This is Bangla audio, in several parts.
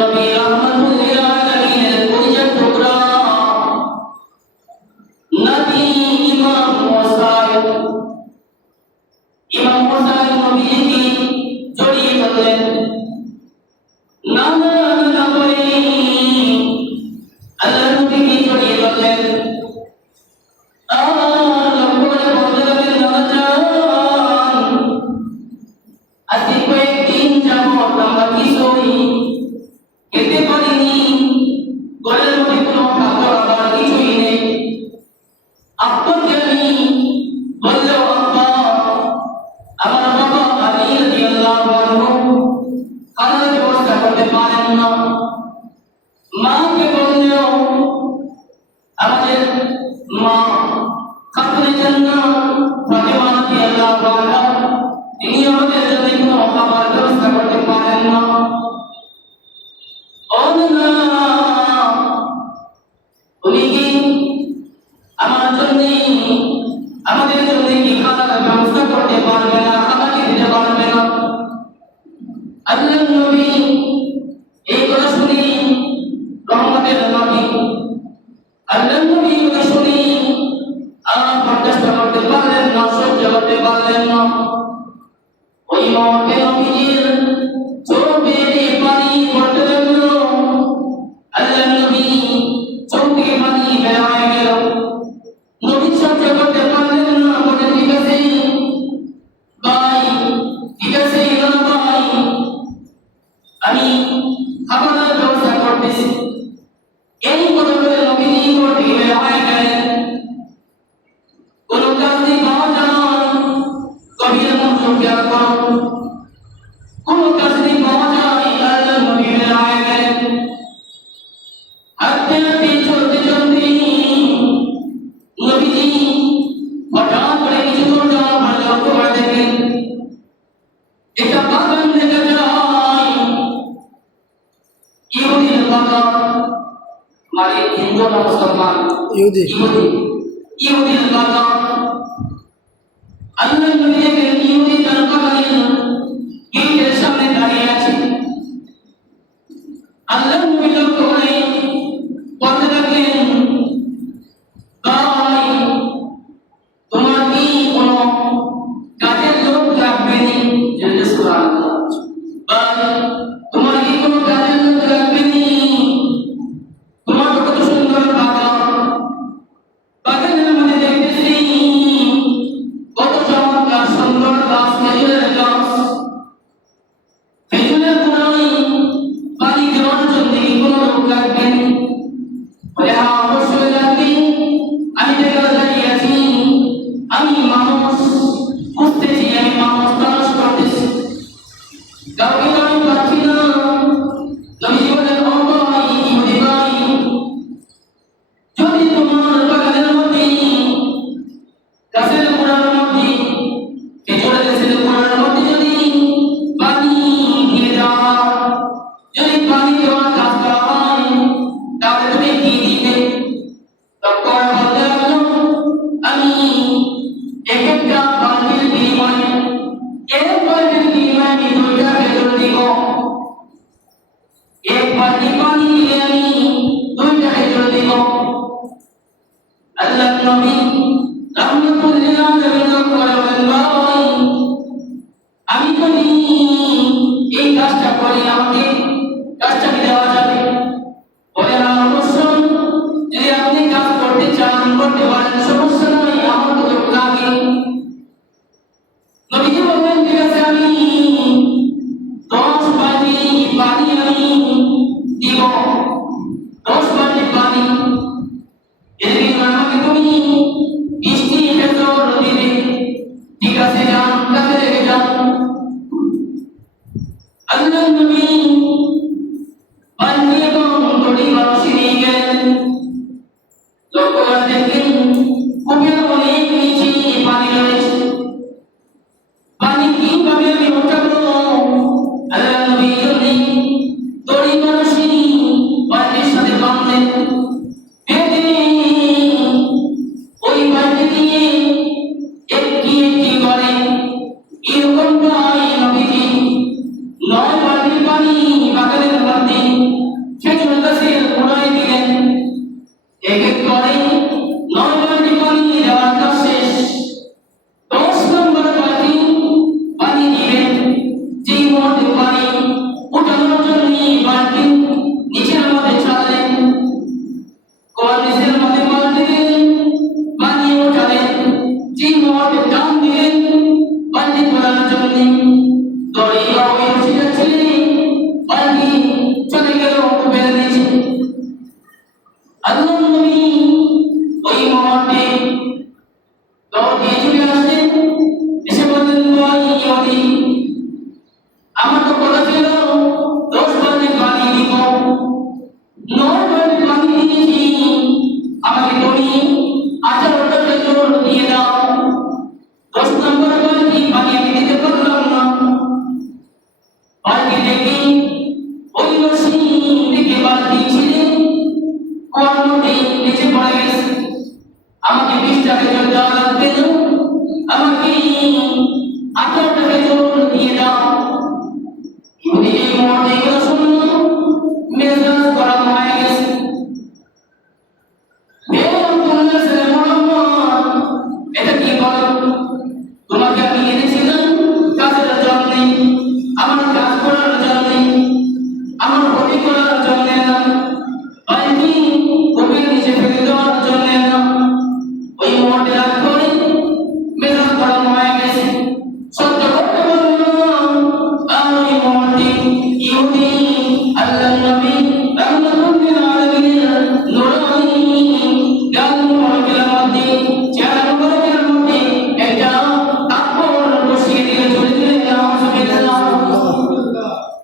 নবী রাহমাতুল লিল আলামিনের পরিচয় টুকরা নবী ইমাম হোসাইন নবীকে জড়িয়ে ধরলেন নানান নামে আল্লাহ নবীকে জড়িয়ে ধরলেন আজকে কয়েকদিন যাবত আমরা কিছুই খেতে পারিনি, ঘরের মধ্যে কোনো খাবার দাবার কিছুই নেই। আব্বাকে আমি বললেও আব্বা, আমার বাবা আলী রাদিয়াল্লাহু আনহু খানার ব্যবস্থা করতে পারেন না। মাকে বললেও আমাদের মা খাতুনে জান্নাত ফাতেমা রাদিয়াল্লাহু আনহা তিনি আমাদের জন্য কোনো খাবার ব্যবস্থা করতে পারেন না। উনি কি আমার জন্য আমাদের জন্য কি খাবার ব্যবস্থা করতে পারবে না, খাবার দিতে পারবে না? আল্লাহ নবী এই কথা শুনি রহমতের নবী আল্লাহ নবী কথা শুনি বরদাস্ত করতে পারলেন না, সহ্য করতে পারলেন না। ওই মুহূর্তে নবীজির চোখ বেয়ে পানি পড়তে লাগলো। আল্লাহ নবী চোখ থেকে পানি বের হয়ে গেল। নবী সহ্য করতে পারলেন না, বলে ঠিক আছে ভাই, ঠিক আছে ভাই, আমি খাবারের ব্যবস্থা করতেছি। এই কথা বলে নবীজি ঘর থেকে বের হয়ে গেলেন। কোনো কাজ নেই পাওয়া যায়, গভীর মনোযোগ দেওয়া করো। কোনো কাজ নেই পাওয়া যায়, আল্লাহ নবী বের হয়ে গেলেন। হাঁটতে হাঁটতে চলতে চলতে নবীজি হঠাৎ করে কিছু দূর যাওয়ার পর লক্ষ্য করে দেখেন একটা বাগান দেখা যায়, ইহুদির বাগান। মানে হিন্দু না মুসলমান? ইহুদির বাগান। আল্লাহ নবী দেখেন ইহুদি তার বাগানের গেটের সামনে দাঁড়িয়ে আছে। আল্লাহ নবী লক্ষ্য করে বলতে লাগলেন, ভাই, তোমার কি কোনো কাজের লোক লাগবে নি? সুবহানাল্লাহ। ভাই, তোমার কি কোনো কাজের লোক লাগবে নি? তোমার কত সুন্দর বাগান, বাগানের মধ্যে দেখতেছি কত চমৎকার সুন্দর গাছ, খেজুরের গাছ। খেজুরের গোড়ায় পানি দেওয়ার জন্য কোনো লোক লাগবে নি? বলে হ্যাঁ, অবশ্যই লাগবে। আমি যেখানে দাঁড়িয়ে আছি, আমি মানুষ খুঁজতেছি, আমি মানুষ তালাশ করতেছি, কাউকে তো আমি পাচ্ছি না। নবীজি বলেন, ও ভাই, ইহুদি ভাই, যদি তোমার বাগানের মধ্যে গাছের গোড়ার মধ্যে, খেজুরের গাছের গোড়ার মধ্যে যদি পানি দিয়ে দেওয়া, যদি পানি দেওয়ার কাজ করা হয়, তাহলে তুমি কি দিবে? তখন বলতে লাগলো, আমি এক একটা বালতির বিনিময়ে, এক বালতির বিনিময়ে আমি 2টা খেজুর দিব। এক বালতি পানি দিলে আমি 2টা খেজুর দিব। আল্লাহ নবী রাহমাতুল লিল আলামিন করে বলেন, ভাই, আমি যদি এই কাজটা করি আমাকে কাজটা কি দেওয়া যাবে? বলে হ্যাঁ, অবশ্যই। যদি আপনি কাজ করতে চান করতে পারেন, সমস্যা নাই, আমার তো লাগে। নবীজি বললেন, ঠিক আছে, আমি 10 বালতি পানি আমি দিব, 10 বালতি পানি। এদিকে আমাকে তুমি 9 বালতি পানি দিয়েছি, আমাকে তুমি 18টা খেজুর দিয়ে দাও। 10 নম্বর বালতি পানি আমি দিতে পারলাম না। বালতি দেখি ওই রশি থেকে বালতি ছিঁড়ে কুয়ার মধ্যে নিচে পড়ে গেছে। আমাকে 20টা খেজুর দেওয়া লাগবে না, আমাকে 18টা খেজুর দিয়ে দাও। ইহুদি এই মুহূর্তে এগুলো শুনলো, মেজাজ গরম হয়ে গেছে। হে আব্দুল্লাহ ছেলে মুহাম্মদ, এটা কি বলো? তোমাকে আমি এনেছিলাম কাজের জন্যে, আমার কাজ করার জন্যে, আমার ক্ষতি করার জন্যে না, বালতি গভীর নিচে ফেলে দেওয়ার জন্যে না। ওই মুহূর্তে রাগ করে মেজাজ গরম হয়ে গেছে, সহ্য করতে পারলো না। আর ওই মুহূর্তে ইহুদি আল্লাহর নবী রাহমাতুল লিল আলামিনের নূরানি গাল মুবারকের মধ্যে, চেহারা মুবারকের মধ্যে একটা কাপড় বসিয়ে দিয়ে চলে গেলেন। নাউযুবিল্লাহ।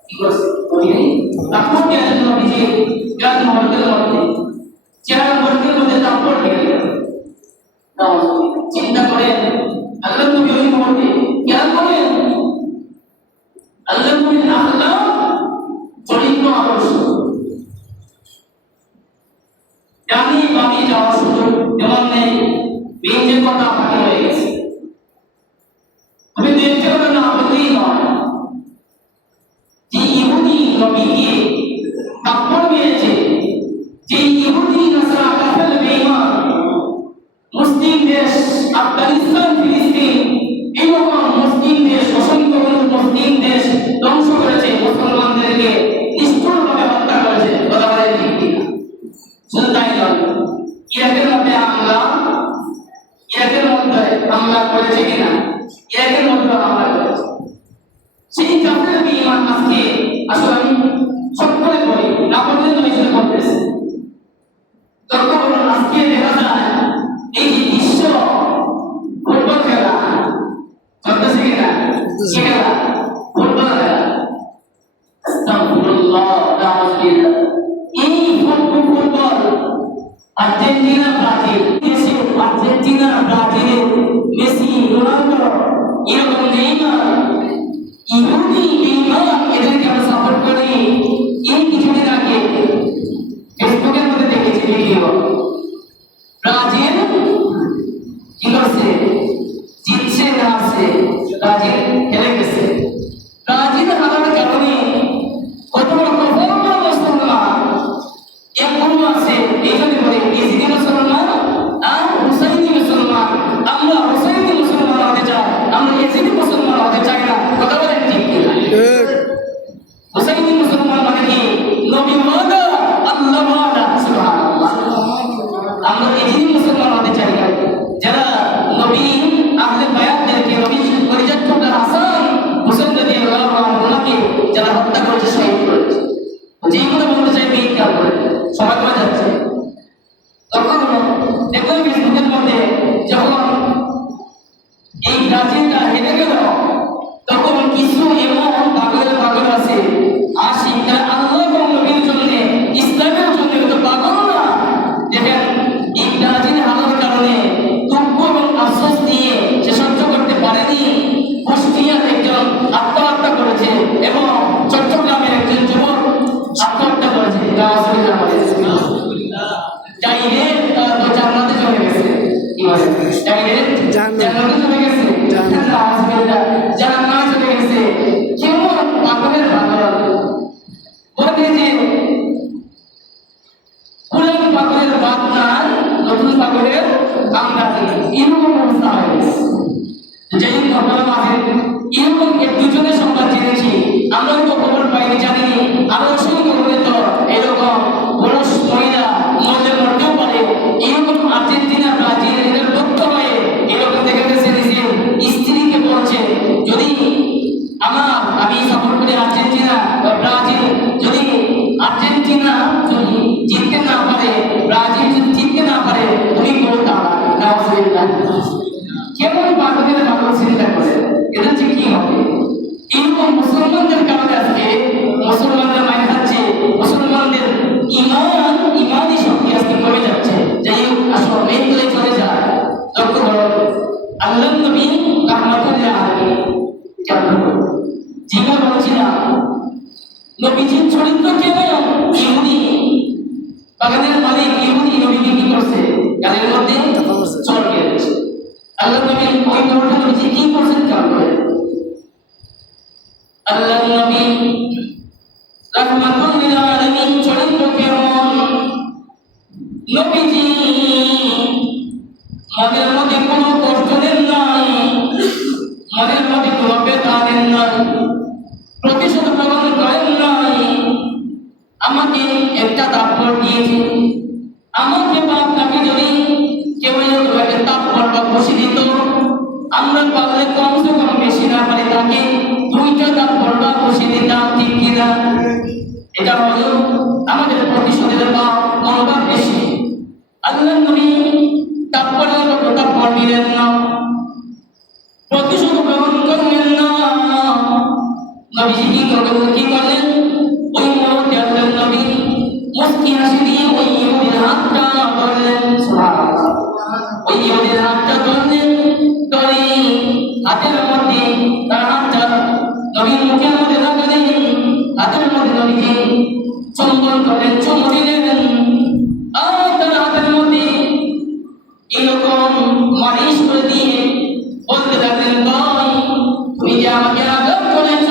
কি করছে? ওই কাপড় দিয়ে নবীজি গাল মুবারকের মধ্যে, চেহারা মুবারকের মধ্যে কাপড় দিয়ে দিলেন। নাউযুবিল্লাহ। চিন্তা করেন আল্লাহ নবী ওই মুহূর্তে খেয়াল করেন আল্লাহ নবীর আখলাক, চরিত্র, আদর্শ, জানি বানি যাওয়ার সুযোগ যেমন নেই, বেঞ্চের কথা ফাঁকি হয়ে গেছে। তুমি দেখতে হবে না, বললেই নয় যে ইহুদি নবীকে কাপড় দিয়েছে, যে ইহুদি নাসারা কাফের বেঈমান মুসলিম দেশ আফগানিস্তান, ফিলিস্তিন, এইরকম মুসলিম দেশ, অসংখ্য মুসলিম দেশ ধ্বংস করেছে, মুসলমানদেরকে নিষ্ঠুরভাবে হত্যা করেছে। কথা বলে ঠিক কিনা? শুধু তাই নয়, ইরাকের মধ্যে হামলা করেছে কিনা? ইরাকের মধ্যে হামলা করেছে। সেই কাফের বেঈমান আজকে আসলে আমি সব করে বলি, না বললে তো কিছু করতেছে। তখন আজকে দেখা যায় এই যে বিশ্ব ফুটবল খেলা চলতেছে কিনা? কি খেলা? ফুটবল খেলা। আস্তাগফিরুল্লাহ, নাউযুবিল্লাহ। এই ফুটবল আর্জেন্টিনা, ব্রাজিল দেশে, আর্জেন্টিনা, ব্রাজিল, মেসি, রোনালদো, এরকম নেইমার, ইহুদি বেঈমান, এদেরকে আমরা সাপোর্ট করি। এই কিছুদিন আগে ফেসবুকের মধ্যে দেখেছি ভিডিও, ব্রাজিল কি করছে? জিতছে না আছে, ব্রাজিল হেরে গেছে। ব্রাজিল হারার কারণে কত বড় কফর মুসলমান এক গুরু আছে, এই জন্য বলে ইজিদি মুসলমান আর হুসাইনি মুসলমান। আমরা হুসাইনি মুসলমান হতে চাই, আমরা ইজিদি মুসলমান হতে চাই না। কথা বলেন ঠিক কিনা? হুসাইনি মুসলমান মানে কি? নবী ওয়াদা, আল্লাহ ওয়াদা, সুবহানাল্লাহ। আমরা ইজিদি মুসলমান হতে চাই না, যারা নবী আহলে বায়াতদেরকে, নবী পরিজাত করার হাসান হুসাইন রাদিয়াল্লাহু আনহুকে যারা হত্যা করেছে, শহীদ করেছে, যেগুলো বলতে চাই বিজ্ঞান করে সবাই করা যাচ্ছে। তখন দেখলাম ফেসবুকের মধ্যে যখন এই ব্রাজিলটা হেরে গেল, তখন কিছু এমন পাগল আছে, আশিক, তারা আল্লাহ এবং নবীর জন্য, ইসলামের জন্য তো পাগল না। দেখেন এই ব্রাজিল হারার কারণে দুঃখ এবং আফসোস দিয়ে সে সহ্য করতে পারেনি। কুষ্টিয়ার একজন আত্মহত্যা করেছে এবং চট্টগ্রামের একজন যুবক আত্মহত্যা করেছে। ডাইরেক্ট তো জান্নাতে চলে গেছে। কি বলে? ডাইরেক্ট জান্নাতে চলে গেছে। জান্নাতে চলে গেছে। কেমন পাগলের পাগল বলে যে পুরান পাগলের বাদ নাই, নতুন পাগলের আমদানি, এরকম অবস্থা হয়ে গেছে। যেই ঘটনা মাঝে এরকম দুজনের সংবাদ জেনেছি, আমরা তো খবর পাইনি, জানিনি। আরো অসংখ্য হলে তো এরকম পুরুষ মহিলা মধ্যে মরতেও পারে, বাগানের মালিক ইহুদি নবীকে কি করছে? গালের মধ্যে চড় মেরেছে। আল্লাহ নবী ওই মোহরটা নবীজি কি করছেন খেয়াল করেন। আল্লাহ নবী রাহমাতুল লিল আলামিন চরিত্র কেমন, নবীজি মনের মধ্যে কোনো কষ্ট দেন নাই, মনের মধ্যে কোনো ব্যথা দেন নাই, প্রতিশোধ গ্রহণ করেন নাই। আমাকে একটা থাপ্পড় দিয়েছে, আমাকে বা আপনাকে যদি কেউ এভাবে থাপ্পড় বা ঘুষি দিত, আমরা পারলে কমসে কম বেশি না পারে তাকে দুইটা থাপ্পড় বা ঘুষি দিতাম, ঠিক কিনা? এটা হলো আমাদের প্রতিশোধের বা মনোভাব বেশি। আল্লাহ নবী থাপ্পড়ের মতো থাপ্পড় দিলেন না, প্রতিশোধ গ্রহণ করলেন না। নবীজি কি করলেন? ওই মুহূর্তে আল্লাহ নবী মুস্কি হাসি দিয়ে ওই ইহুদির হাতটা ধরলেন। সুবহানাল্লাহ। ওই ইহুদির হাতটা ধরলেন, ধরে হাতের মধ্যে তার হাতটা নবীর মুখের মধ্যে লাগালেন, হাতের মধ্যে নবীজি চুম্বন করলেন, চুমু দিলেন। আর তার হাতের মধ্যে এরকম মালিশ করে দিয়ে বলতে লাগলেন, ভাই তুমি যে আমাকে আঘাত করেছ,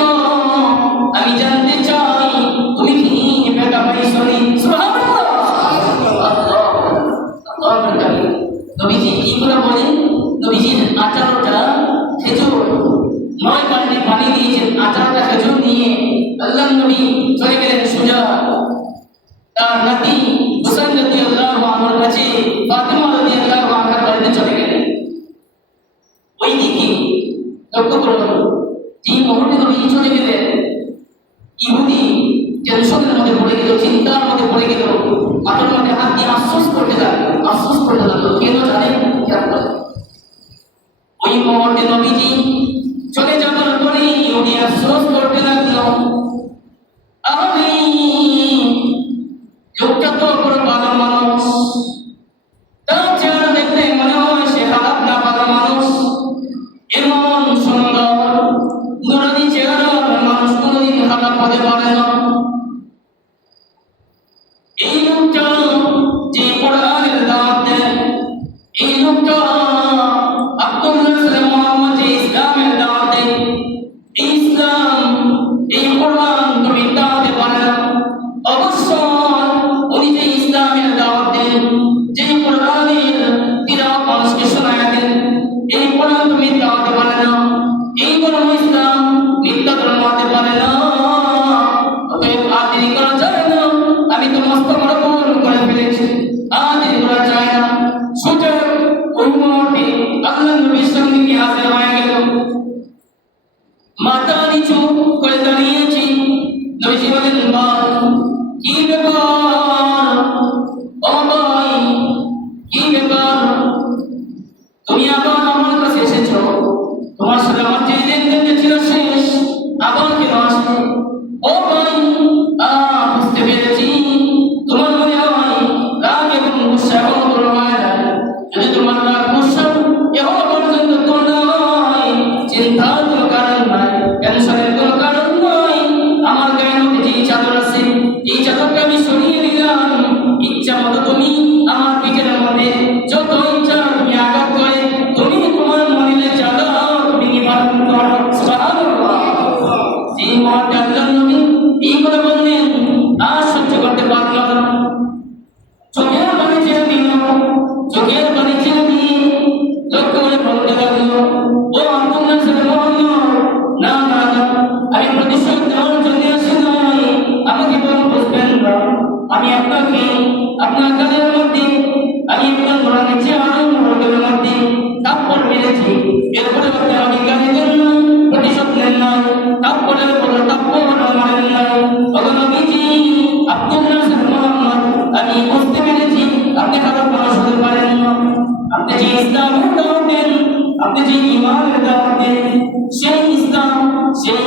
আমি জানতে চাই তুমি কি বেটা পাইছনি? সুবহানাল্লাহ। নবীজি কি করে বলেন? নবীজির 18টা খেজুর 9 বালতি পানি দিয়েছেন, 18টা খেজুর নিয়ে আল্লাহ নবী চলে গেলেন সোজা তার নাতি হুসাইন রাদিয়াল্লাহু আনহুর কাছে, ফাতিমা রাদিয়াল্লাহু আনহার বাড়িতে চলে গেলেন। ওই দিকে লক্ষ্য করুন, যে মুহূর্তে নবী চলে গেলেন, ইহুদি টেনশনের মধ্যে পড়ে গেল, চিন্তার মধ্যে পড়ে গেল, মাথার মধ্যে হাত দিয়ে আফসোস করতে লাগলো। কেন জানেন? ওই মুহূর্তে নবীজি চলে যাবার পরে ইহুদি আফসোস করতে লাগলো, আমি লোকটা তো বড় ভালো মানুষ, তার চেহারা দেখলে মনে হয় সে খারাপ না, ভালো মানুষ। এমন সুন্দর নুরানি চেহারার মানুষ কোনোদিন খারাপ হতে পারে না। এই লোকটা যে কোরআনের দাওয়াত দেয়, এই লোকটা আব্দুল্লাহ সাল্লাল্লাহু মুহাম্মদ যে ইসলামের দাওয়াত দেয়, এই ইসলাম এই কোরআন তুমি দাওয়াতে পারে না। অবশ্যই উনি যে ইসলামের দাওয়াত দেন, যে কোরআনের তিলাওয়াত মানুষকে শোনায় দেন, এই কোরআন তুমি দাওয়াতে পারে না, এই ধর্ম ইসলাম মিথ্যা ধর্ম হতে পারে না। অতএব আর দেরি করা যায় না, আমি তো মস্ত বড় ভুল করে ফেলেছি, আর দেরি করা যায় না। সোজা ওই মুহূর্তে আল্লাহ নবীর সামনে গিয়ে হাজির হয়ে গেল, মাথা নিচু করে দাঁড়িয়েছি। নবীজি বলেন, ভাই কি ব্যাপার? ও ভাই কি ব্যাপার? তুমি আবার আমার কাছে এসেছো, তোমার সাথে আমার যে লেনদেন ছিল শেষ, আবার কেন আসলে? ও ভাই বুঝতে পেরেছি, তোমার মনে হয় রাগ এবং গুসা এখনো দূর হয় না। যদি তোমার রাগ গুসা এখনো পর্যন্ত দূর না হয়, চিন্তার কোনো কারণ নাই, টেনশনের কোনো কারণ নাই। আমার গায়ের মধ্যে যে চাদর আছে, এই চাদরটা আমি সরিয়ে দিলাম। ইচ্ছা মতো তুমি আমার পিঠের মধ্যে যত ইচ্ছা তুমি আঘাত করে তুমি তোমার মনে চালাও, তুমি কি পালন করো। সুবহানাল্লাহ। এই মুহূর্তে আল্লাহ নবী এই কথা বললেন, আর সহ্য করতে পারলাম না, চোখের পানি ছেড়ে দিল। চোখের পানি ছেড়ে দিয়ে লক্ষ্য করে বলতে লাগলো, ও আব্দুল্লাহ সাল্লাল্লাহু মুহাম্মদ, না না না, আমি প্রতিশোধ নেওয়ার জন্য আসি নাই, আমাকে বলুন বুঝবেন না, আমি আপনাকে আপনার গালের মধ্যে আমি আপনার কোরআনের চেহারা মুহূর্তের মধ্যে থাপ্পড় মেরেছি, এরপরে আপনি আমাকে গালি দেন না, প্রতিশোধ নেন না, থাপ্পড়ের পর থাপ্পড় মারেন না। তখন নবীজি আব্দুল্লাহ সাল্লাল্লাহু মুহাম্মদ, আমি বুঝতে পেরেছি আপনি খারাপ মানুষ হতে পারেন না, আপনি যে ইসলামের দাওয়াত দেন, আপনি যে ঈমানের দাওয়াত দেন, সেই ইসলাম সেই